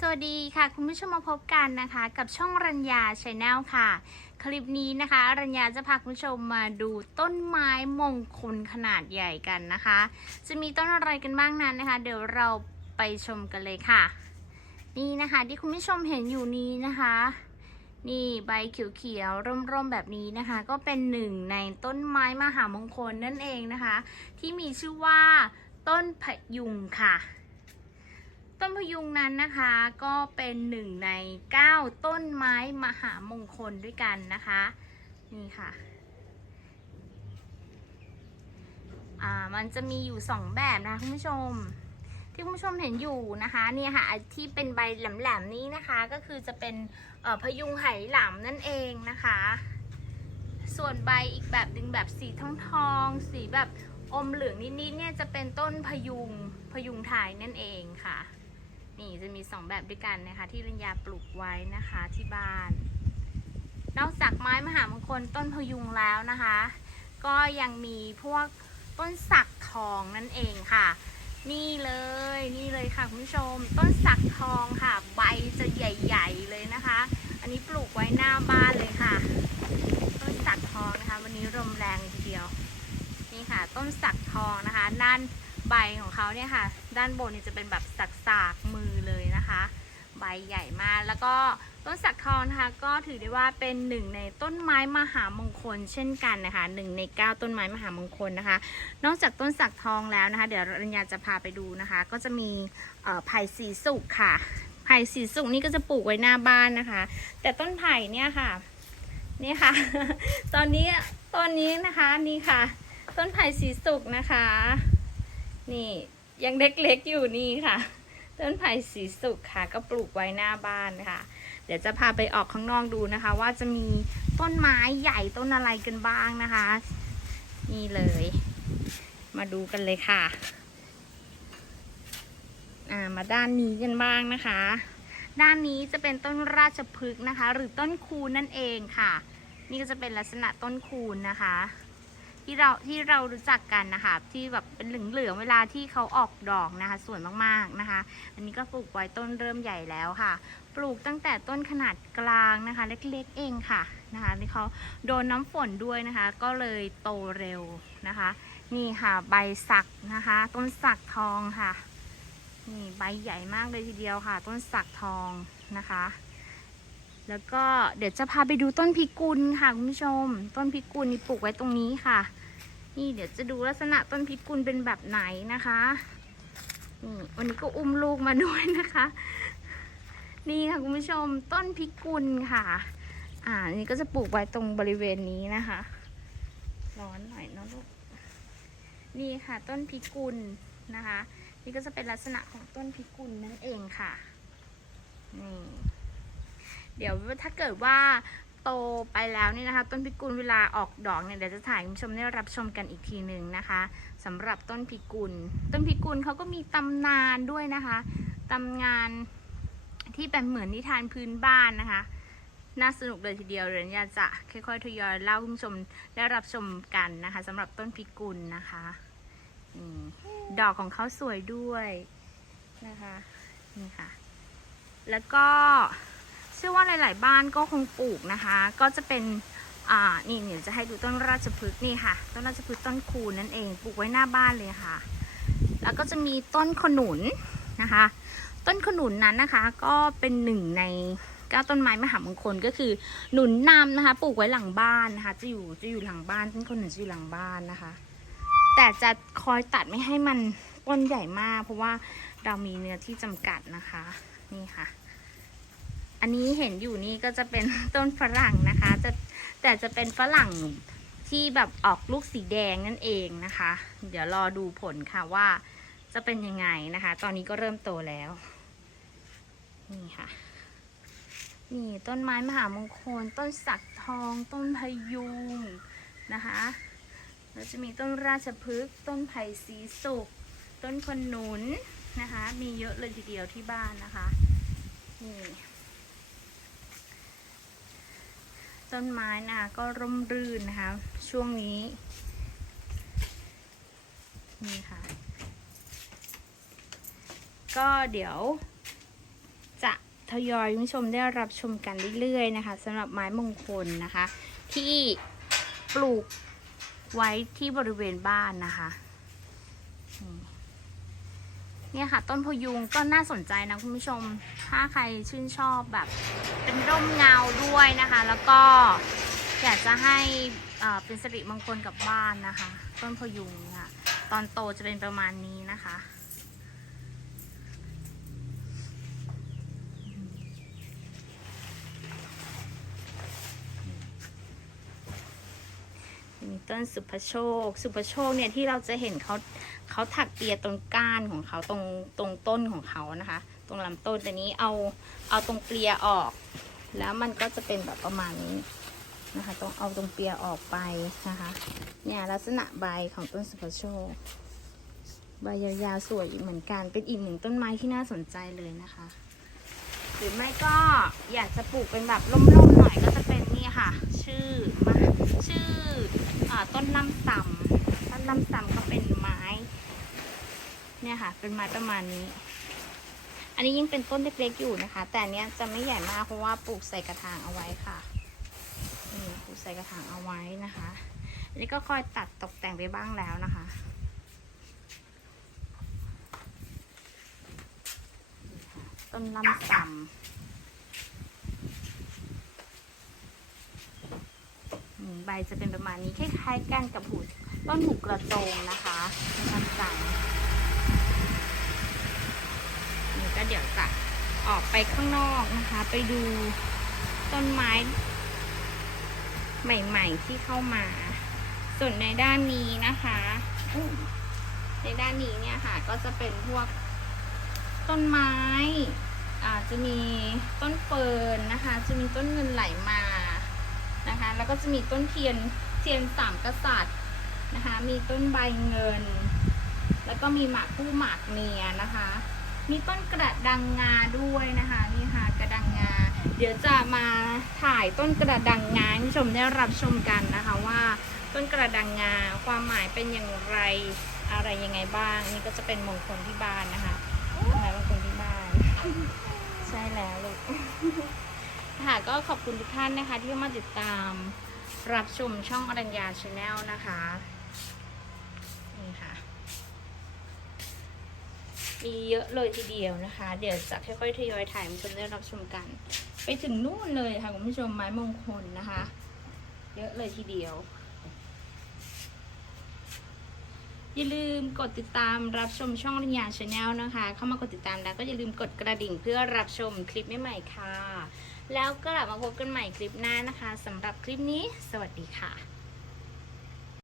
สวัสดีค่ะคุณผู้ชมมาพบกันนะคะ กับช่องรัญญาชาแนลค่ะ คลิปนี้นะคะ รัญญาจะพาคุณผู้ชมมาดูต้นไม้มงคลขนาดใหญ่กันนะคะ จะมีต้นอะไรกันบ้างนั้นนะคะ เดี๋ยวเราไปชมกันเลยค่ะ นี่นะคะที่คุณผู้ชมเห็นอยู่นี้นะคะ นี่ใบเขียวๆร่มๆแบบนี้นะคะ ก็เป็นหนึ่งในต้นไม้มหามงคลนั่นเองนะคะ ที่มีชื่อว่าต้นพยุงค่ะ ต้นพยุงนั้นนะคะก็เป็นหนึ่งใน 9 ต้นไม้มหามงคลด้วยกันนะคะ นี่ค่ะอ่ามันจะมีอยู่ 2 แบบนะคะคุณผู้ชม ที่คุณผู้ชมเห็นอยู่นะคะเนี่ยค่ะที่เป็นใบแหลมๆนี้นะคะก็คือจะเป็นพยุงไหหลำนั่นเองนะคะ ส่วนใบอีกแบบหนึ่งแบบสีทองทองสีแบบอมเหลืองนิดๆเนี่ยจะเป็นต้นพยุงพยุงไทยนั่นเองค่ะ นี่จะมี 2 แบบด้วยกันนะคะ ที่รัญญาปลูกไว้นะคะที่บ้าน นอกจากไม้มหามงคลต้นพยุงแล้วนะคะ ก็ยังมีพวกต้นสักทองนั่นเองค่ะ นี่เลยนี่เลยค่ะคุณผู้ชม ต้นสักทองค่ะ ใบจะใหญ่ ๆ เลยนะคะ อันนี้ปลูกไว้หน้าบ้านเลยค่ะ ต้นสักทองนะคะ วันนี้ลมแรงทีเดียว นี่ค่ะ ต้นสักทองนะคะ ด้านใบของเขาเนี่ยค่ะ ด้านบนเนี่ยจะเป็นแบบ ใบใหญ่มาก แล้วก็ต้นสักทองนะคะก็ถือได้ว่าเป็นหนึ่งในต้นไม้มหามงคลเช่นกันนะคะหนึ่งในเก้าต้นไม้มหามงคลนะคะ นอกจากต้นสักทองแล้วนะคะ เดี๋ยวรัญญาจะพาไปดูนะคะ ก็จะมีไผ่สีสุกค่ะไผ่สีสุกนี่ก็จะปลูกไว้หน้าบ้านนะคะ แต่ต้นไผ่เนี่ยค่ะนี่ค่ะ ตอนนี้ตอนนี้นะคะนี่ค่ะ ต้นไผ่สีสุกนะคะ นี่ยังเล็กๆอยู่นี่ค่ะ ต้นไผ่สีสุกค่ะ ก็ปลูกไว้หน้าบ้านค่ะ เดี๋ยวจะพาไปออกข้างนอกดูนะคะ ว่าจะมีต้นไม้ใหญ่ต้นอะไรกันบ้างนะคะ นี่เลย มาดูกันเลยค่ะอ่ามาด้านนี้กันบ้างนะคะ ด้านนี้จะเป็นต้นราชพฤกษ์นะคะ หรือต้นคูนนั่นเองค่ะ นี่ก็จะเป็นลักษณะต้นคูนนะคะ ที่เราที่เรารู้จักกันนะคะ ที่แบบเป็นเหลืองๆเวลาที่เขาออกดอกนะคะ สวยมากๆนะคะ อันนี้ก็ปลูกไว้ต้นเริ่มใหญ่แล้วค่ะ ปลูกตั้งแต่ต้นขนาดกลางนะคะ เล็กๆเองค่ะนะคะที่เขาโดนน้ำฝนด้วยนะคะ ก็เลยโตเร็วนะคะ นี่ค่ะใบสักนะคะ ต้นสักทองค่ะนี่ใบใหญ่มากเลยทีเดียวค่ะ ต้นสักทองนะคะ แล้วก็เดี๋ยวจะพาไปดูต้นพิกุลค่ะคุณผู้ชม ต้นพิกุลนี่ปลูกไว้ตรงนี้ค่ะ นี่เดี๋ยวจะดูลักษณะต้นพิกุลเป็นแบบไหนนะคะนี่วันนี้ก็อุ้มลูกมาด้วยนะคะ นี่ค่ะคุณผู้ชมต้นพิกุลค่ะ อ่านี่ก็จะปลูกไว้ตรงบริเวณนี้นะคะ ร้อนหน่อยนะลูก นี่ค่ะต้นพิกุลนะคะ นี่ก็จะเป็นลักษณะของต้นพิกุลนั่นเองค่ะนี่ เดี๋ยวถ้าเกิดว่าโตไปแล้วนี่นะคะ ต้นพิกุลเวลาออกดอกเนี่ยเดี๋ยวจะถ่ายให้คุณผู้ชมได้รับชมกันอีกทีหนึ่งนะคะสำหรับต้นพิกุล ต้นพิกุลเขาก็มีตำนานด้วยนะคะตำนานที่เป็นเหมือนนิทานพื้นบ้านนะคะ น่าสนุกเลยทีเดียวเดี๋ยวอยาจะค่อยๆทยอยเล่าให้คุณผู้ชมได้รับชมกันนะคะสำหรับต้นพิกุลนะคะนี่ดอกของเขาสวยด้วยนะคะนี่ค่ะ แล้วก็ ชื่อว่าหลาย ๆ บ้านก็คงปลูกนะคะ ก็จะเป็นอ่านี่เนี่ยจะให้ดูต้นราชพฤกษ์นี่ค่ะ ต้นราชพฤกษ์ต้นคูนนั่นเองปลูกไว้หน้าบ้านเลยค่ะ แล้วก็จะมีต้นขนุนนะคะ ต้นขนุนนั้นนะคะ ก็เป็นหนึ่งในเก้าต้นไม้มหามงคลก็คือหนุนนำนะคะ ปลูกไว้หลังบ้านนะคะ จะอยู่จะอยู่หลังบ้านต้นขนุนจะอยู่หลังบ้านนะคะ แต่จะคอยตัดไม่ให้มันต้นใหญ่มาก เพราะว่าเรามีเนื้อที่จำกัดนะคะ นี่ค่ะ อันนี้เห็นอยู่นี่ก็จะเป็นต้นฝรั่งนะคะจะแต่จะเป็นฝรั่งที่แบบออกลูกสีแดงนั่นเองนะคะ เดี๋ยวรอดูผลค่ะว่าจะเป็นยังไงนะคะ ตอนนี้ก็เริ่มโตแล้ว นี่ค่ะ นี่ต้นไม้มหามงคล ต้นสักทอง ต้นพยุงนะคะ แล้วจะมีต้นราชพฤกษ์ ต้นไผ่สีสุก ต้นขนุนนะคะ มีเยอะเลยทีเดียวที่บ้านนะคะ นี่ ต้นไม้นะก็ร่มรื่นนะคะ ช่วงนี้ นี่ค่ะ ก็เดี๋ยว จะทยอยคุณผู้ชมได้รับชมกันเรื่อยๆนะคะสำหรับไม้มงคลนะคะ ที่ปลูกไว้ที่บริเวณบ้านนะคะ อืม เนี่ยค่ะ ต้นพยุงก็น่าสนใจนะคุณผู้ชม ถ้าใครชื่นชอบแบบเป็นร่มเงาด้วยนะคะ แล้วก็อยากจะให้เอ่อเป็นสิริมงคลกับบ้านนะคะ ต้นพยุงค่ะ ตอนโตจะเป็นประมาณนี้นะคะ มีต้นสุภโชค สุภโชคเนี่ยที่เราจะเห็นเขาเขาถักเปียตรงก้านของเขาตรงตรงต้นของเขานะคะ ตรงลำต้นแต่นี้เอาเอาตรงเปียออก แล้วมันก็จะเป็นแบบประมาณนี้นะคะ ต้องเอาตรงเปียออกไปนะคะ เนี่ยลักษณะใบของต้นสุภโชค ใบยาวๆสวยเหมือนกัน เป็นอีกหนึ่งต้นไม้ที่น่าสนใจเลยนะคะ หรือไม่ก็อยากจะปลูกเป็นแบบร่มๆหน่อยก็จะเป็นนี่ค่ะ ชื่ออาต้นลำซำต้นลำซำก็เป็นไม้ เนี่ยค่ะ เป็นไม้ประมาณนี้ อันนี้ยิ่งเป็นต้นเล็กๆอยู่นะคะ แต่อันเนี้ยจะไม่ใหญ่มากเพราะว่าปลูกใส่กระถางเอาไว้ค่ะนี่ปลูกใส่กระถางเอาไว้นะคะอันนี้ก็ค่อยตัดตกแต่งไปบ้างแล้วนะคะต้นลำซำอืมใบจะเป็นประมาณนี้คล้ายๆกันกับหูต้นหูกระโจงนะคะลำซำนี่ก็เดี๋ยวจะออกไปข้างนอกนะคะ ไปดูต้นไม้ ใหม่ๆที่เข้ามา ส่วนในด้านนี้นะคะ ในด้านนี้เนี่ยค่ะ ก็จะเป็นพวกต้นไม้อาจจะมีต้นเฟิร์นนะคะ จะมีต้นเงินไหลมานะคะ แล้วก็จะมีต้นเทียนเทียนสามกษัตริย์นะคะ มีต้นใบเงิน แล้วก็มีหมากผู้หมากเมียนะคะ มีต้นกระดังงาด้วยนะคะนี่ค่ะกระดังงา เดี๋ยวจะมาถ่ายต้นกระดังงาให้คุณผู้ชมได้รับชมกันนะคะว่า ต้นกระดังงาความหมายเป็นอย่างไรอะไรยังไงบ้างนี่ก็จะเป็นมงคลที่บ้านนะคะทำไมงคนที่บ้าน ใช่แล้วลูกค่ะก็ขอบคุณทุกท่านนะคะ ที่มาติดตามรับชมช่องอรัญญาชาแนลนะคะนี่ค่ะ มีเยอะเลยทีเดียวนะคะ เดี๋ยวจะค่อยๆทยอยถ่ายให้คุณผู้ชมได้รับชมกัน ไปถึงนู่นเลยค่ะคุณผู้ชมไม้มงคลนะคะ เยอะเลยทีเดียว อย่าลืมกดติดตามรับชมช่องริญญาชาแนลนะคะ เข้ามากดติดตามแล้วก็อย่าลืมกดกระดิ่งเพื่อรับชมคลิปใหม่ๆค่ะ แล้วก็กลับมาพบกันใหม่คลิปหน้านะคะสำหรับคลิปนี้ สวัสดีค่ะ